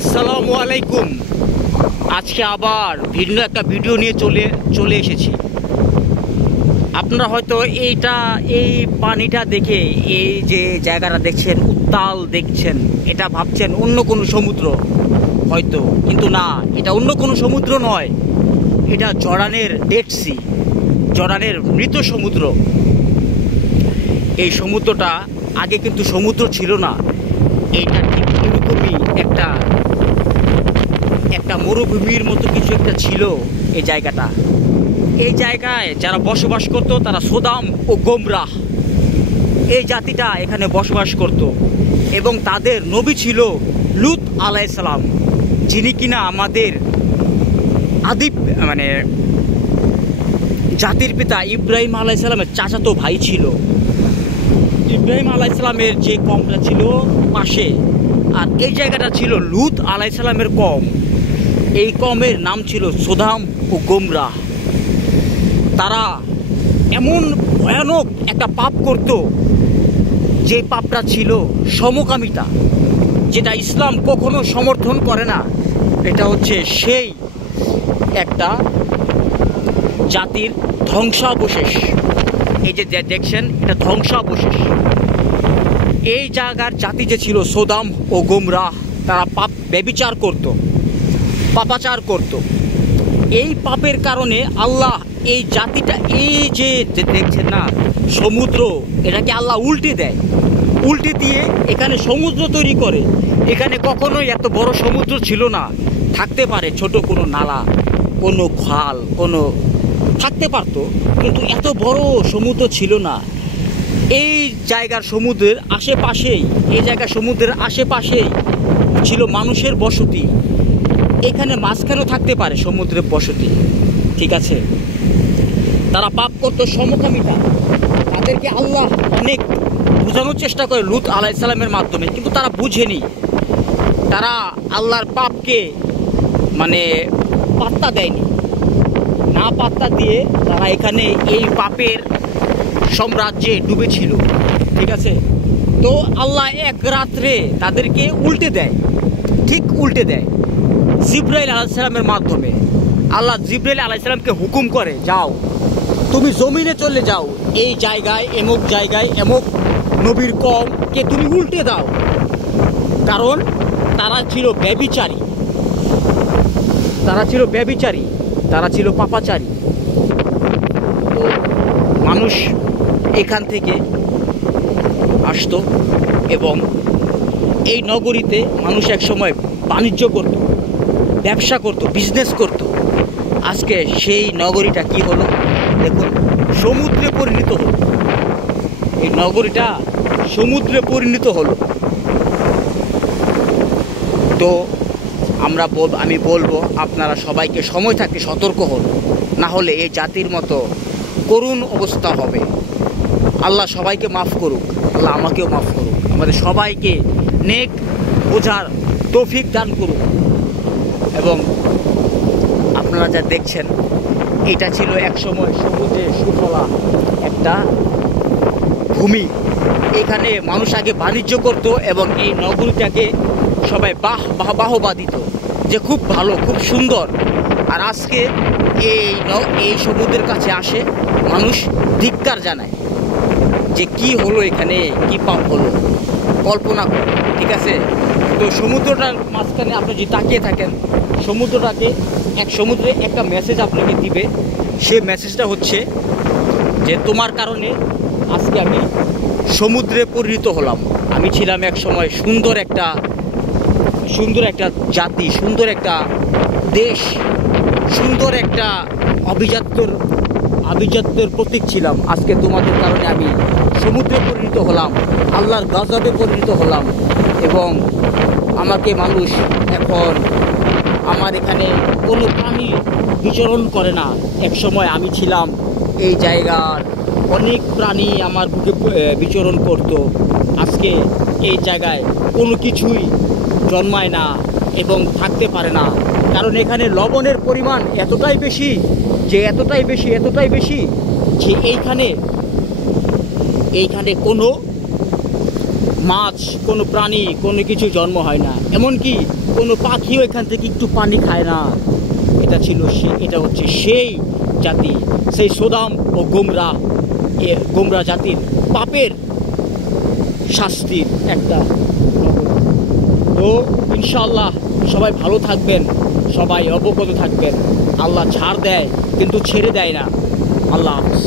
আসসালামু আলাইকুম। আজকে আবার ভিন্ন একটা ভিডিও নিয়ে চলে এসেছি। আপনারা হয়তো এই পানিটা দেখে, এই যে জায়গাটা দেখছেন, উত্তাল দেখছেন, এটা ভাবছেন অন্য কোনো সমুদ্র হয়তো, কিন্তু না, এটা অন্য কোনো সমুদ্র নয়। এটা জর্ডানের ডেড সি, জর্ডানের মৃত সমুদ্র। এই সমুদ্রটা আগে কিন্তু সমুদ্র ছিল না। এইটা ঠিক এরকমই একটা মরুভূমির মতো কিছু একটা ছিল এই জায়গাটা। এই জায়গায় যারা বসবাস করত তারা সোদাম ও গোমরাহ, এই জাতিটা এখানে বসবাস করত, এবং তাদের নবী ছিল লূত আলাইহিস সালাম, যিনি কিনা আমাদের জাতির পিতা ইব্রাহিম আলাইহিস সালামের চাচাতো ভাই ছিল। ইব্রাহিম আলাইহিস সালামের যে কমটা ছিল পাশে, আর এই জায়গাটা ছিল লূত আলাইহিস সালামের কম। এই কমের নাম ছিল সোদাম ও গোমরাহ। তারা এমন ভয়ানক একটা পাপ করত, যে পাপটা ছিল সমকামিতা, যেটা ইসলাম কখনো সমর্থন করে না। এটা হচ্ছে সেই একটা জাতির ধ্বংসাবশেষ। এই যে দেখছেন, এটা ধ্বংসাবশেষ। এই জায়গার জাতি যে ছিল সোদাম ও গোমরাহ, তারা ব্যভিচার করত, পাপাচার করত। এই পাপের কারণে আল্লাহ এই জাতিটা, এই যে দেখছেন না সমুদ্র, এটাকে আল্লাহ উল্টে দিয়ে এখানে সমুদ্র তৈরি করে। এখানে কখনোই এত বড় সমুদ্র ছিল না। থাকতে পারে ছোট কোনো নালা, কোনো খাল, কোনো থাকতে পারতো, কিন্তু এত বড় সমুদ্র ছিল না। এই জায়গার সমুদ্রের আশেপাশেই ছিল মানুষের বসতি। এখানে মাঝখানেও থাকতে পারে সমুদ্রের বসতি, ঠিক আছে। তারা পাপ করতো সমকামিতা। তাদেরকে আল্লাহ অনেক বোঝানোর চেষ্টা করে লূত আলাইহিস সালামের মাধ্যমে, কিন্তু তারা বুঝেনি। তারা আল্লাহর পাপকে পাত্তা দেয়নি। না পাত্তা দিয়ে তারা এখানে এই পাপের সাম্রাজ্যে ডুবেছিল, ঠিক আছে। তো আল্লাহ এক রাত্রে তাদেরকে উল্টে দেয় জিবরাইল আলাইহিস সালামের মাধ্যমে। আল্লাহ জিবরাইল আলাইহিস সালামকে হুকুম করে, যাও তুমি জমিনে চলে যাও, এই জায়গায় এমক নবীর কওমকে তুমি উল্টে দাও, কারণ তারা ছিল ব্যভিচারী, তারা ছিল পাপাচারী। তো মানুষ এখান থেকে আসতো, এবং এই নগরীতে মানুষ একসময় বাণিজ্য করত, ব্যবসা করত, বিজনেস করত। আজকে সেই নগরীটা কি হলো দেখুন, সমুদ্রে পরিণত হলো। এই নগরীটা সমুদ্রে পরিণত হলো। তো আমি বলবো আপনারা সবাইকে সময় থাকতে সতর্ক হন, না হলে এই জাতির মতো করুণ অবস্থা হবে। আল্লাহ সবাইকে মাফ করুক, আল্লাহ আমাকেও মাফ করুক, আমাদের সবাইকে নেক বোঝার তৌফিক দান করুক। এবং আপনারা যা দেখছেন, এটা ছিল একসময় সমুদ্রে সুফলা একটা ভূমি। এখানে মানুষ আগে বাণিজ্য করত, এবং এই নগরীটাকে সবাই বাহবা দিত যে খুব ভালো, খুব সুন্দর। আর আজকে এই সমুদ্রের কাছে আসে মানুষ ধিক্কার জানায় যে কি হলো, এখানে কি পাপ হলো, কল্পনা করে, ঠিক আছে। তো সমুদ্রটার মাঝখানে আপনি যদি তাকিয়ে থাকেন, সমুদ্রে একটা মেসেজ আপনাকে দিবে। সেই মেসেজটা হচ্ছে যে তোমার কারণে আজকে আমি সমুদ্রে পরিণত হলাম। আমি ছিলাম এক সময় সুন্দর একটা জাতি, সুন্দর একটা দেশ, সুন্দর একটা আভিজাত্যের প্রতীক ছিলাম। আজকে তোমাদের কারণে আমি সমুদ্রে পরিণত হলাম, আল্লাহর গজবে পরিণত হলাম, এবং আমাকে মানুষ এখন, আমার এখানে কোনো প্রাণী বিচরণ করে না। এক সময় আমি ছিলাম এই জায়গার, অনেক প্রাণী আমার বুকে বিচরণ করত। আজকে এই জায়গায় কোনো কিছুই জন্মায় না এবং থাকতে পারে না, কারণ এখানে লবণের পরিমাণ এতটাই বেশি যে এইখানে কোনো মাছ, কোনো প্রাণী, কোনো কিছু জন্ম হয় না। এমনকি কোনো পাখিও এখান থেকে একটু পানি খায় না। এটা হচ্ছে সেই জাতি, সেই সোদাম ও গোমরা জাতির পাপের শাস্তির একটা নগরী। তো ইনশাআল্লাহ সবাই ভালো থাকবেন, সবাই অবগত থাকবেন। আল্লাহ ছাড় দেয় কিন্তু ছেড়ে দেয় না। আল্লাহ হাফেজ।